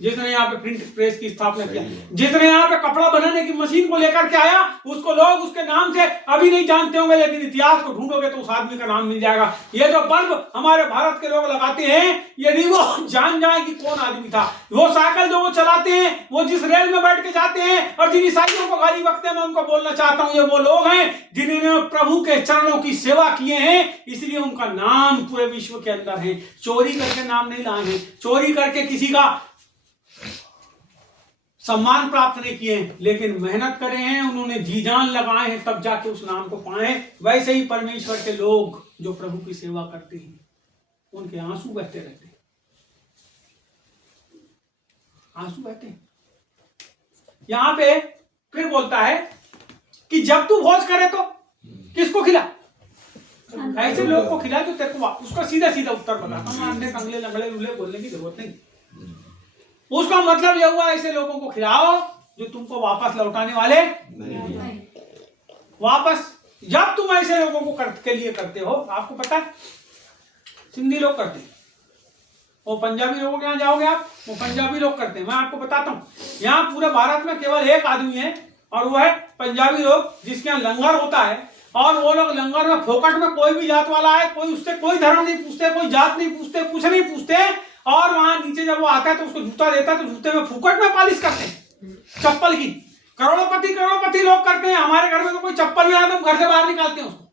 जिसने यहाँ पे प्रिंट प्रेस की स्थापना किया, जिसने यहाँ पे कपड़ा बनाने की मशीन को लेकर के आया, उसको लोग उसके नाम से अभी नहीं जानते होंगे, लेकिन इतिहास को ढूंढोगे तो उस आदमी का नाम मिल जाएगा। ये जो बल्ब हमारे भारत के लोग लगाते हैं, यदि वो जान जाए कि कौन आदमी था, वो साइकिल जो वो चलाते हैं, वो जिस रेल में बैठ के जाते हैं और जिन ईसाइयों को गाली बकते हैं, मैं उनको बोलना चाहता हूँ, ये वो लोग हैं जिन्होंने प्रभु के चरणों की सेवा किए हैं, इसलिए उनका नाम पूरे विश्व के अंदर है। चोरी करके नाम नहीं लाए हैं, चोरी करके किसी का सम्मान प्राप्त नहीं किए, लेकिन मेहनत करे हैं, उन्होंने जी जान लगाए हैं, तब जाके उस नाम को पाए। वैसे ही परमेश्वर के लोग जो प्रभु की सेवा करते हैं, उनके आंसू बहते रहते हैं, आंसू बहते हैं। यहां पे फिर बोलता है कि जब तू भोज करे तो किसको खिला? ऐसे लोग को खिला जो तेरे को, उसका सीधा सीधा उत्तर बताता हूं, अंधे कंगले लंगड़े लूले बोलने की जरूरत नहीं। उसका मतलब यह हुआ, ऐसे लोगों को खिलाओ जो तुमको वापस लौटाने वाले नहीं। वापस जब तुम ऐसे लोगों को के लिए करते हो, आपको पता है सिंधी लोग करते हैं, वो पंजाबी लोगों के यहाँ जाओगे आप, वो पंजाबी लोग करते हैं। मैं आपको बताता हूँ, यहाँ पूरे भारत में केवल एक आदमी है और वो है पंजाबी लोग, जिसके यहाँ लंगर होता है, और वो लोग लंगर में फोकट में कोई भी जात वाला है, कोई उससे कोई धर्म नहीं पूछते, कोई जात नहीं पूछते, कुछ नहीं पूछते, और वहां नीचे जब वो आता है तो उसको जूता देता है तो जूते में फुकट में पालिश करते हैं चप्पल की। करोड़पति लोग करते हैं। हमारे घर में तो कोई चप्पल में आता, घर से बाहर निकालते हैं उसको।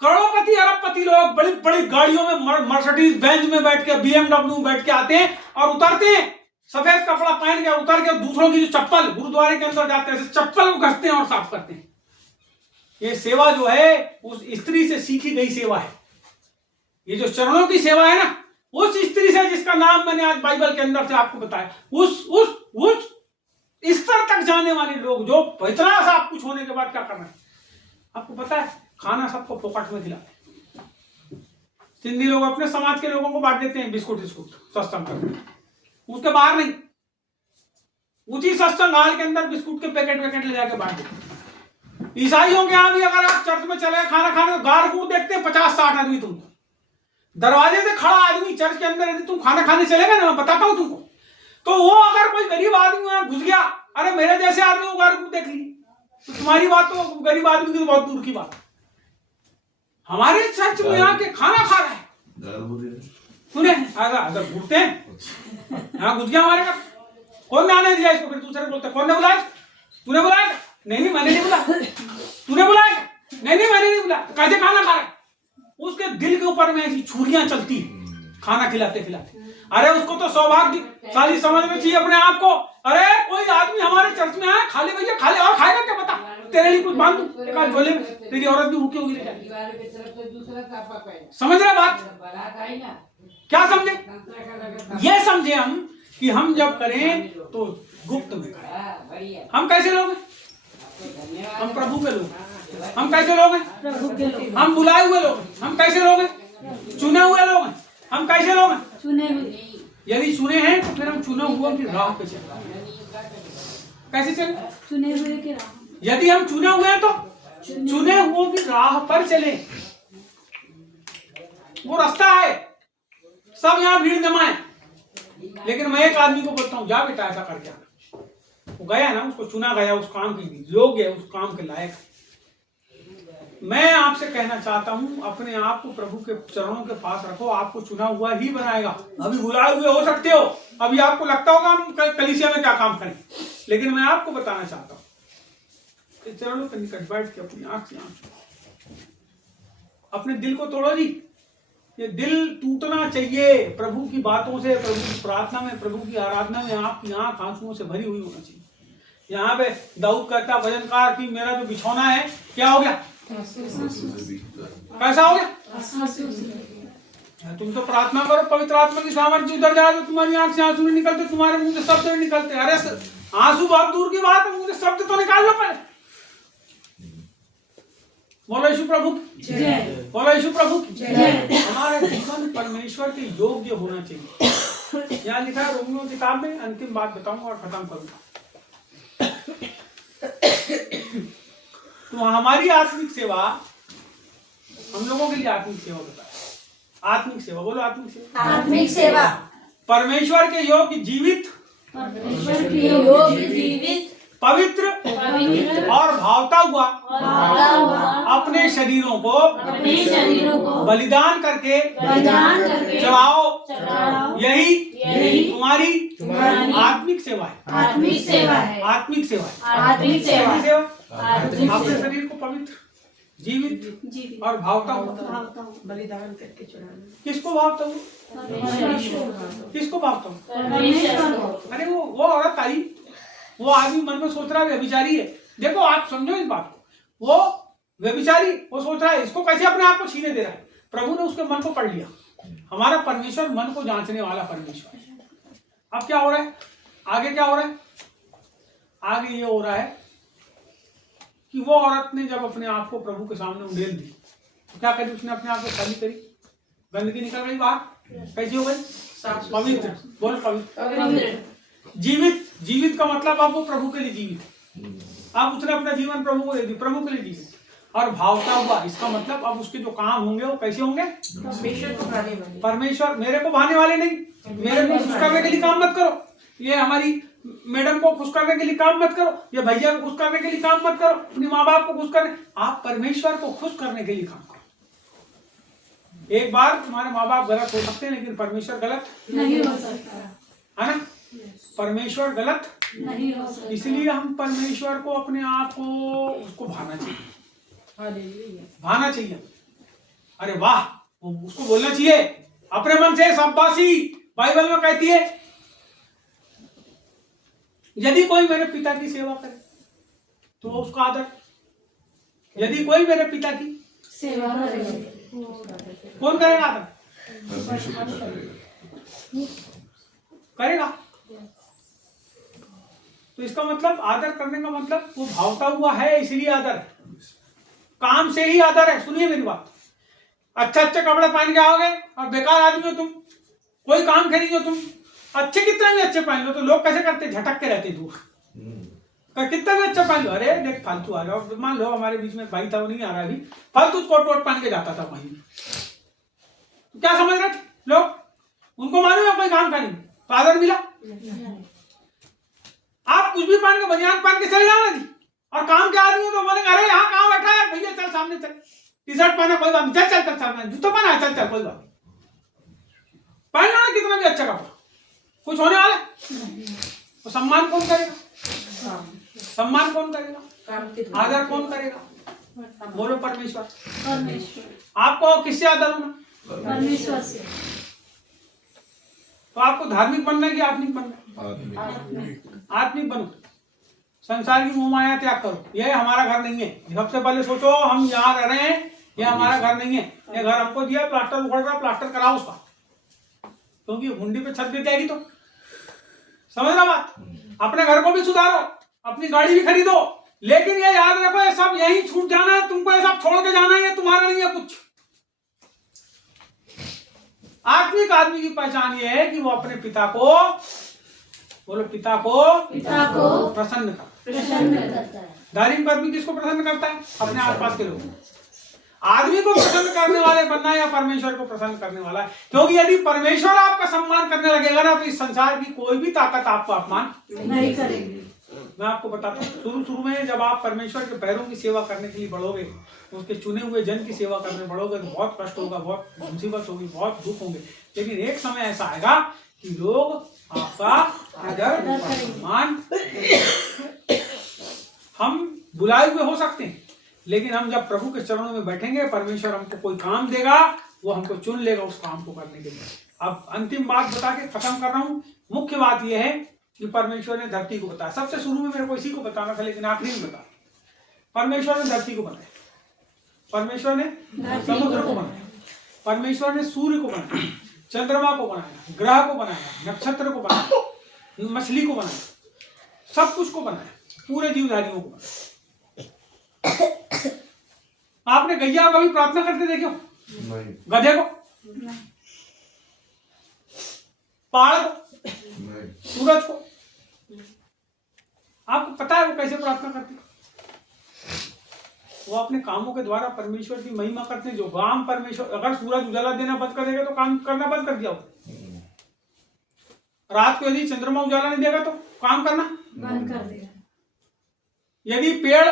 करोड़पति अरबपति लोग बड़ी बड़ी गाड़ियों में, मर्सिडीज बेंज में बैठ के, BMW में बैठ के आते हैं और उतरते हैं, सफेद कपड़ा पहन के उतर के दूसरों की जो चप्पल, गुरुद्वारे के अंदर जाते हैं, चप्पल को घसते हैं और साफ करते हैं। ये सेवा जो है उस स्त्री से सीखी गई सेवा है। ये जो चरणों की सेवा है ना, उस स्त्री से जिसका नाम मैंने आज बाइबल के अंदर से आपको बताया, उस स्तर तक जाने वाले लोग जो इतना सब कुछ होने के बाद क्या कर रहे हैं, आपको पता है, खाना सबको फोकट में खिलाते हैं। सिंधी लोग अपने समाज के लोगों को बांट देते हैं बिस्कुट सत्संग करके, उसके बाहर नहीं, उसी सत्संग हाल के अंदर बिस्कुट के पैकेट ले जाके बांट देते हैं। ईसाइयों के यहाँ भी अगर आप चर्च में चले खाना खाने, तो गार कूट देखते हैं 50-60 आदमी तुमको, दरवाजे से खड़ा आदमी चर्च के अंदर, यदि तुम खाना खाने चलेगा ना, मैं बताता हूँ तुमको, तो वो अगर कोई गरीब आदमी वहां घुस गया, अरे मेरे जैसे आदमी को गार कूट देख ली, तो तुम्हारी बात तो गरीब आदमी की तो बहुत दूर की बात। हमारे चर्च में आके खाना खा रहा है, सुने अगर घूमते हैं, यहाँ घुस गया हमारे घर, कौन ने आने दिया इसको, फिर दूसरे बोलते कौन ने बुलाया, तूने बुलाया, नहीं मैंने नहीं बुला, तूने बुलाया, नहीं मैंने नहीं बुला, कैसे खाना खा रहा है, उसके दिल के ऊपर में ऐसी छुरियां चलती है खाना खिलाते खिलाते। अरे उसको तो सौभाग्यशाली समझना चाहिए अपने आप को। अरे कोई आदमी हमारे चर्च में आया, खा ले भैया खा ले, और खाएगा क्या बता, तेरे लिए कुछ बांध दूं एक आध झोले में, तेरी औरत भी भूखी होगी, समझ रहे बात, क्या समझे, ये समझे हम कि हम जब करें तो गुप्त में करें। हम कैसे लोग हैं, हम प्रभु के लोग। हम कैसे लोग हैं, हम बुलाए हुए लोग। हम कैसे लोग हैं, चुने हुए लोग हैं। हम कैसे लोग हैं, चुने हुए। यदि चुने हैं तो फिर हम चुने हुए की राह पे चले। कैसे चले, चुने हुए के राह। यदि हम चुने हुए हैं तो चुने हुए की राह पर चले। वो रास्ता है, सब यहाँ भीड़ जमाए, लेकिन मैं एक आदमी को बोलता हूँ, जा बेटा ऐसा करके आना। वो गया ना, उसको चुना गया, उस काम के योग्य है, उस काम के लायक। मैं आपसे कहना चाहता हूं, अपने आप को प्रभु के चरणों के पास रखो, आपको चुना हुआ ही बनाएगा। अभी बुलाए हुए हो सकते हो, अभी आपको लगता होगा हम कलीसिया में क्या काम करें, लेकिन मैं आपको बताना चाहता हूं, चरणों के निकट बैठ के अपनी आंख से आंख, अपने दिल को तोड़ो जी। ये दिल टूटना चाहिए प्रभु की बातों से, प्रभु की प्रार्थना में, प्रभु की आराधना में। आपकी आंख आंसुओं से भरी हुई होना चाहिए। यहाँ पे दाऊद कहता भजनकार कि मेरा जो बिछौना है क्या हो गया, कैसा हो गया। तुम तो प्रार्थना करो, पवित्र आत्मा की सामर्थ्य उधर जाए तो तुम्हारी आंख से आंसू नहीं निकलते, तुम्हारे मुंह से शब्द नहीं निकलते। अरे आंसू बहुत दूर की बात है, मुंह से शब्द तो निकाल लो पहले। बोलो यीशु प्रभु जय, बोलो यीशु प्रभु जय। हमारे जीवन परमेश्वर के योग्य होना चाहिए। यहाँ लिखा है रोमियो किताब में, अंतिम बात बताऊंगा और खत्म करूंगा। तो हमारी आत्मिक सेवा, हम लोगों के लिए आत्मिक सेवा बताए। आत्मिक सेवा, बोलो आत्मिक सेवा। आत्मिक सेवा परमेश्वर के योग्य जीवित, परमेश्वर के योग्य जीवित, पवित्र और भावता हुआ अपने शरीरों को बलिदान करके चढ़ाओ। यही तुम्हारी आत्मिक सेवा है। आत्मिक सेवा है। आत्मिक सेवा है। आत्मिक सेवा। अपने शरीर को पवित्र, जीवित और भावता हुआ बलिदान करके चढ़ाना। किसको भावता हुआ, किसको भावता हुआ। अरे वो औरत आई, वो आदमी मन में सोच रहा है व्यभिचारी है। देखो आप समझो इस बात को, वो व्यभिचारी, वो सोच रहा है इसको कैसे अपने आप को छीने दे रहा है। प्रभु ने उसके मन को पढ़ लिया। हमारा परमेश्वर मन को जांचने वाला परमेश्वर है। अब क्या हो रहा है, आगे क्या हो रहा है, आगे ये हो रहा है कि वो औरत ने जब अपने आप को प्रभु के सामने उंडेल दी तो क्या करी, उसने अपने आप को खाली करी, गंदगी निकल गई बाहर। कैसी हो गई, पवित्र। बोल पवित्र। जीवित का मतलब आप वो प्रभु के लिए जीवित, आप उसने अपना जीवन प्रभु को दे दी, प्रभु के लिए जीवित। और भावता हुआ, इसका मतलब अब उसके जो काम होंगे वो कैसे होंगे, परमेश्वर को भाने वाले। परमेश्वर, मेरे को भाने वाले नहीं, मेरे को खुश करने के लिए काम मत करो। ये हमारी मैडम को खुश करने के लिए काम मत करो, या भैया को खुश करने के लिए काम मत करो, अपने माँ बाप को खुश करने, आप परमेश्वर को खुश करने के लिए काम करो। एक बार तुम्हारे माँ बाप गलत हो सकते हैं, लेकिन परमेश्वर गलत नहीं हो सकता, है ना। परमेश्वर गलत नहीं हो सकता। इसलिए हम परमेश्वर को अपने आप को उसको भाना चाहिए, भाना चाहिए। अरे वाह, उसको बोलना चाहिए अपने मन से शाबाशी। बाइबल में कहती है यदि कोई मेरे पिता की सेवा करे तो उसका आदर, यदि कोई मेरे पिता की सेवा करेगा, कौन करेगा आदर? करेगा। तो इसका मतलब आदर करने का मतलब वो भावता हुआ है, इसलिए आदर है, काम से ही आदर है। सुनिए मेरी बात, अच्छे कपड़े पहन के आओगे और बेकार आदमी हो तुम, कोई काम के नहीं हो तुम, अच्छे कितने भी अच्छे पहन लो तो लोग कैसे करते, झटक के रहते दूर, कितना भी अच्छा पहन लो, अरे देख फालतू आ गया। मान लो हमारे बीच में भाई था, वो नहीं आ रहा अभी, फालतू कोट वोट पहन के जाता था वहीं, क्या समझ रहे थे लोग, उनको मालूम है कोई काम का नहीं, तो आदर मिला। आप कुछ भी पहन के, बनियान पहन के चले जाओ ना जी, और काम के आदमी हो तो बोलेंगे अरे यहाँ कहाँ बैठा है भैया, चल सामने चल, टी शर्ट पहना कोई बात नहीं, चल चल चल सामने, जूता पहना चल चल कोई बात नहीं, पहन लो ना कितना भी अच्छा कपड़ा, कुछ होने वाला। तो सम्मान कौन करेगा, सम्मान कौन करेगा, आदर कौन करेगा? बोलो परमेश्वर। परमेश्वर। आपको किससे आदर होना? परमेश्वर से। तो आपको धार्मिक बनना है कि आत्मिक बनना है? आत्मिक बनो, संसार की मोह माया त्याग करो। यह हमारा घर नहीं है, सबसे पहले सोचो हम यहाँ रह रहे हैं, यह हमारा घर नहीं है, यह घर हमको दिया, प्लास्टर उखड़ रहा, प्लास्टर कराओ उसका, क्योंकि मुंडी पे छत भी जाएगी। तो समझ रहा बात, अपने घर को भी सुधारो, अपनी गाड़ी भी खरीदो, लेकिन ये याद रखो ये सब यही छूट जाना है, तुमको ये सब छोड़ के जाना है, ये तुम्हारा नहीं है कुछ। आत्मिक आदमी की पहचान ये है कि वो अपने पिता को, बोलो पिता को प्रसन्न करता है। धार्मिक आदमी किसको प्रसन्न करता है? अपने आसपास के लोग। आदमी को प्रसन्न करने वाले बनना है या परमेश्वर को प्रसन्न करने वाला है? क्योंकि यदि परमेश्वर आपका सम्मान करने लगेगा ना, तो इस संसार की कोई भी ताकत आपको अपमान नहीं करेगी। मैं आपको बताता हूँ, शुरू में जब आप परमेश्वर के पैरों की सेवा करने के लिए बढ़ोगे, उसके चुने हुए जन की सेवा करने बढ़ोगे, तो बहुत कष्ट होगा, बहुत मुसीबत होगी, बहुत दुख होंगे, लेकिन एक समय ऐसा आएगा कि लोग आपका आदर सम्मान, हम बुलाए हुए हो सकते हैं, लेकिन हम जब प्रभु के चरणों में बैठेंगे, परमेश्वर हमको कोई काम देगा, वो हमको चुन लेगा उस काम को करने के लिए। अब अंतिम बात बता के खत्म कर रहा हूँ। मुख्य बात यह है कि परमेश्वर ने धरती को बताया। सबसे शुरू में मेरे को इसी को बताना था, लेकिन आखिरी में बता, परमेश्वर ने धरती को बनाया, परमेश्वर ने समुद्र को बनाया, परमेश्वर ने सूर्य को बनाया, चंद्रमा को बनाया, ग्रह को बनाया, नक्षत्र को बनाया, मछली को बनाया, सब कुछ को बनाया, पूरे जीवधारियों को बनाया। आपने गैया को कभी प्रार्थना करते देखे हो? नहीं, गधे को, पहाड़ को, नहीं, सूरज को, आपको पता है वो कैसे प्रार्थना करती? वो अपने कामों के द्वारा परमेश्वर की महिमा करते हैं। जो काम परमेश्वर, अगर सूरज उजाला देना बंद कर देगा तो काम करना बंद कर दिया हो। रात को यदि चंद्रमा उजाला नहीं देगा तो काम करना बंद कर देगा। यदि पेड़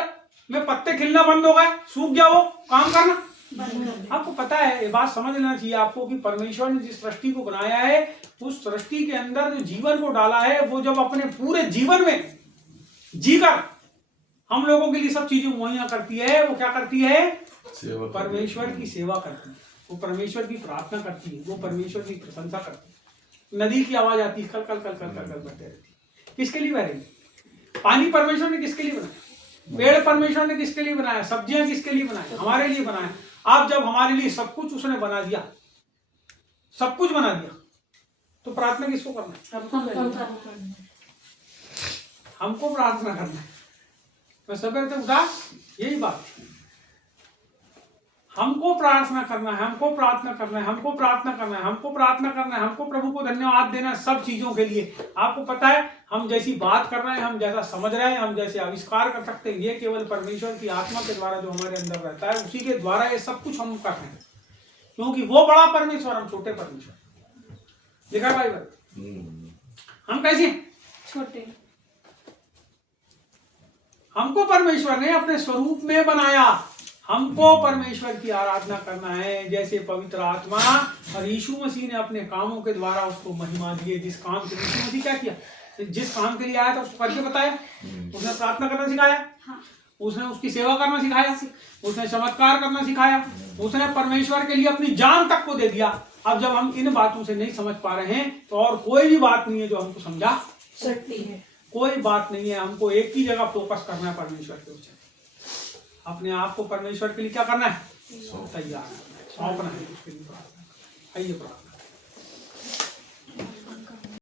में पत्ते खिलना बंद हो गए, सूख गया, वो काम करना बंद कर देगा। आपको पता है, ये बात समझ लेना चाहिए आपको कि परमेश्वर ने जिस सृष्टि को बनाया है, उस सृष्टि के अंदर जो जीवन को डाला है, वो जब अपने पूरे जीवन में जीकर हम लोगों के लिए सब चीजें मुहैया करती है, वो क्या करती है? परमेश्वर की सेवा करती है, वो परमेश्वर की प्रार्थना करती है, वो परमेश्वर की प्रशंसा करती है। नदी की आवाज आती है, कल कल कल कल कल कल बहते रहती है। किसके लिए बह रही है? पानी परमेश्वर ने किसके लिए बनाया? पेड़ परमेश्वर ने किसके लिए बनाया? सब्जियां किसके लिए बनाया? हमारे लिए बनाया। आप जब हमारे लिए सब कुछ उसने बना दिया, सब कुछ बना दिया, तो प्रार्थना किसको करना है? हमको प्रार्थना करना है। मैं सवेरे से उठा, यही बात, हमको प्रार्थना करना है, हमको प्रार्थना करना है, हमको प्रार्थना करना है, हमको प्रार्थना करना है, हमको प्रभु को धन्यवाद देना है सब चीजों के लिए। आपको पता है, हम जैसी बात कर रहे हैं, हम जैसा समझ रहे हैं, हम जैसे आविष्कार कर सकते हैं, ये केवल परमेश्वर की आत्मा के द्वारा जो हमारे अंदर रहता है, उसी के द्वारा ये सब कुछ हम कर रहे हैं, क्योंकि वो बड़ा परमेश्वर, हम छोटे परमेश्वर। लिखा भाई, हम कैसे हैं? छोटे। हमको परमेश्वर ने अपने स्वरूप में बनाया। हमको परमेश्वर की आराधना करना है, जैसे पवित्र आत्मा और यीशु मसीह ने अपने कामों के द्वारा उसको महिमा दी है। जिस काम के लिए यीशु मसीह क्या किया, जिस काम के लिए आया था उसको करके बताया। उसने प्रार्थना करना सिखाया, उसने उसकी सेवा करना सिखाया, उसने चमत्कार करना सिखाया, उसने परमेश्वर के लिए अपनी जान तक को दे दिया। अब जब हम इन बातों से नहीं समझ पा रहे हैं तो और कोई भी बात नहीं है जो हमको समझा सकती है। कोई बात नहीं है। हमको एक ही जगह फोकस करना है, परमेश्वर के ऊपर। अपने आप को परमेश्वर के लिए क्या करना है, तैयार करना है, सौंपना है उसके लिए। प्रार्थना आइए प्रार्थना।